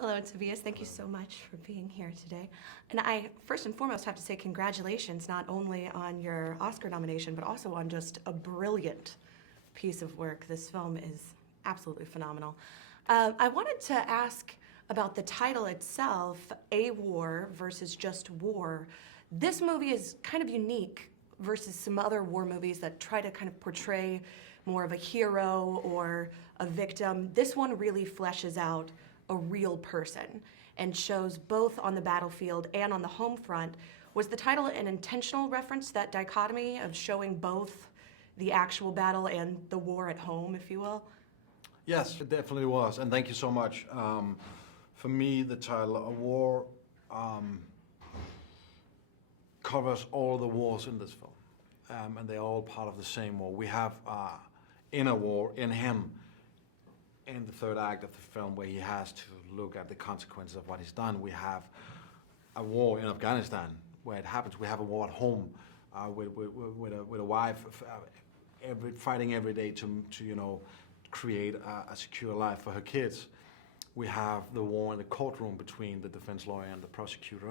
Hello, Tobias. Thank you so much for being here today. And I, first and foremost, have to say congratulations not only on your Oscar nomination, but also on just a brilliant piece of work. This film is absolutely phenomenal. I wanted to ask about the title itself, A War versus Just War. This movie is kind of unique versus some other war movies that try to kind of portray more of a hero or a victim. This one really fleshes out a real person and shows both on the battlefield and on the home front. Was the title an intentional reference to that dichotomy of showing both the actual battle and the war at home, if you will? Yes, it definitely was, and thank you so much. For me, the title, A War, covers all the wars in this film, and they're all part of the same war. We have inner war in him, in the third act of the film, where he has to look at the consequences of what he's done. We have a war in Afghanistan where it happens. We have a war at home with a wife fighting every day to create a secure life for her kids. We have the war in the courtroom between the defense lawyer and the prosecutor,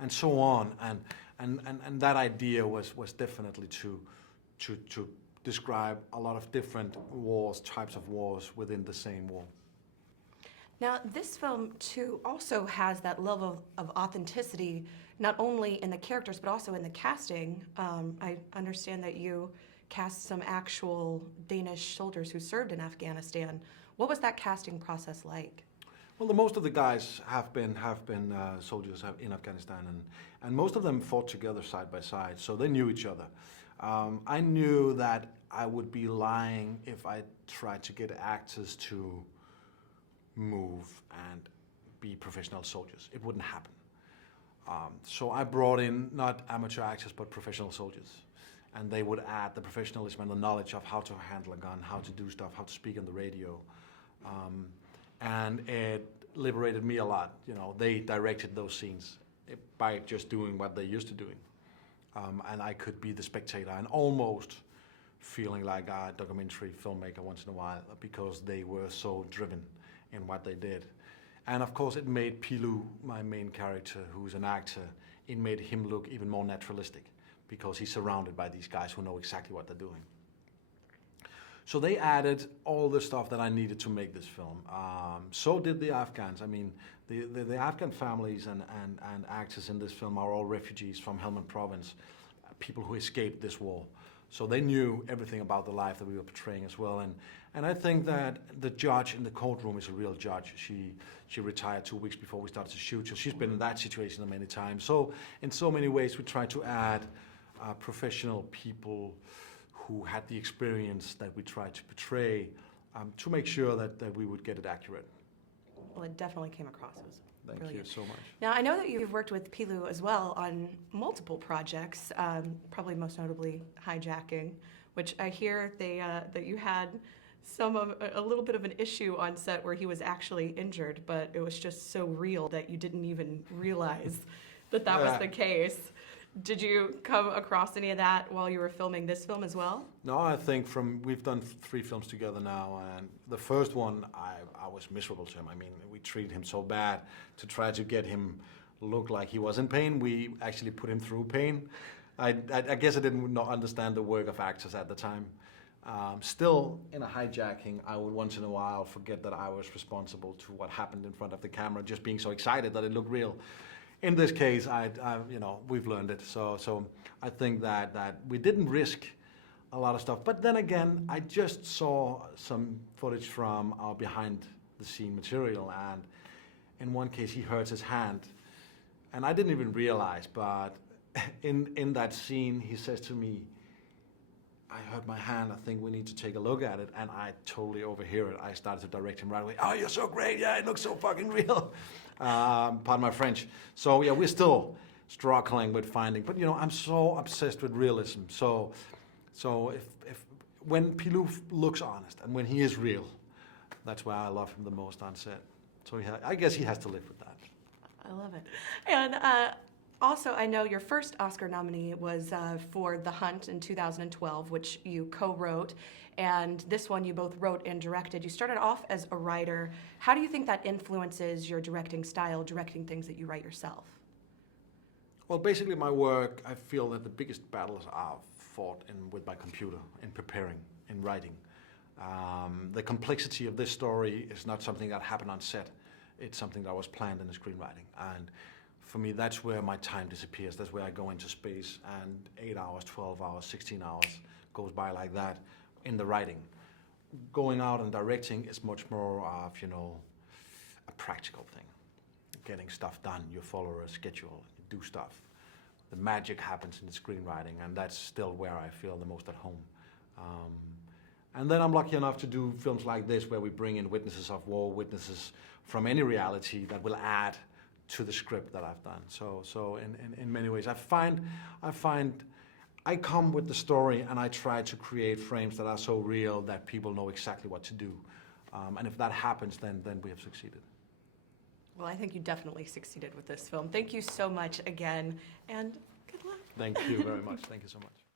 and so on. And that idea was definitely to describe a lot of different wars, types of wars within the same war. Now, this film, too, also has that level of authenticity, not only in the characters, but also in the casting. I understand that you cast some actual Danish soldiers who served in Afghanistan. What was that casting process like? Well, most of the guys have been soldiers in Afghanistan, and most of them fought together side by side, so they knew each other. I knew that I would be lying if I tried to get actors to move and be professional soldiers. It wouldn't happen. So I brought in not amateur actors, but professional soldiers. And they would add the professionalism and the knowledge of how to handle a gun, how to do stuff, how to speak on the radio. And it liberated me a lot. They directed those scenes by just doing what they're used to doing. And I could be the spectator and almost feeling like a documentary filmmaker once in a while because they were so driven in what they did. And of course it made Pilu, my main character, who's an actor, it made him look even more naturalistic because he's surrounded by these guys who know exactly what they're doing. So they added all the stuff that I needed to make this film. So did the Afghans. I mean, the Afghan families and actors in this film are all refugees from Helmand province, people who escaped this war. So they knew everything about the life that we were portraying as well. And I think that the judge in the courtroom is a real judge. She retired 2 weeks before we started to shoot, so she's been in that situation many times. So in so many ways we try to add professional people who had the experience that we tried to portray to make sure that we would get it accurate. Well, it definitely came across as Thank brilliant. you so much. Now, I know that you've worked with Pilu as well on multiple projects, probably most notably Hijacking, which I hear that you had a little bit of an issue on set where he was actually injured, but it was just so real that you didn't even realize that was the case. Did you come across any of that while you were filming this film as well? No, I think we've done 3 films together now, and the first one, I was miserable to him. I mean, we treated him so bad to try to get him look like he was in pain. We actually put him through pain. I guess I didn't understand the work of actors at the time. Still, in a Hijacking, I would once in a while forget that I was responsible to what happened in front of the camera, just being so excited that it looked real. In this case, we've learned it. So I think that we didn't risk a lot of stuff. But then again, I just saw some footage from our behind-the-scene material, and in one case, he hurts his hand, and I didn't even realize. But in that scene, he says to me, "I hurt my hand. I think we need to take a look at it." And I totally overhear it. I started to direct him right away. "Oh, you're so great! Yeah, it looks so fucking real." Pardon my French. So yeah, we're still struggling with finding. But I'm so obsessed with realism. So if when Pilu looks honest and when he is real, that's why I love him the most on set. So I guess he has to live with that. I love it. And also, I know your first Oscar nominee was for The Hunt in 2012, which you co-wrote, and this one you both wrote and directed. You started off as a writer. How do you think that influences your directing style, directing things that you write yourself? Well, basically my work, I feel that the biggest battles are fought with my computer, in preparing, in writing. The complexity of this story is not something that happened on set. It's something that was planned in the screenwriting. And for me, that's where my time disappears. That's where I go into space, and 8 hours, 12 hours, 16 hours goes by like that in the writing. Going out and directing is much more of, a practical thing. Getting stuff done. You follow a schedule, you do stuff. The magic happens in the screenwriting, and that's still where I feel the most at home. And then I'm lucky enough to do films like this, where we bring in witnesses of war, witnesses from any reality that will add to the script that I've done. So in many ways, I come with the story and I try to create frames that are so real that people know exactly what to do. And if that happens, then we have succeeded. Well, I think you definitely succeeded with this film. Thank you so much again, and good luck. Thank you very much. Thank you so much.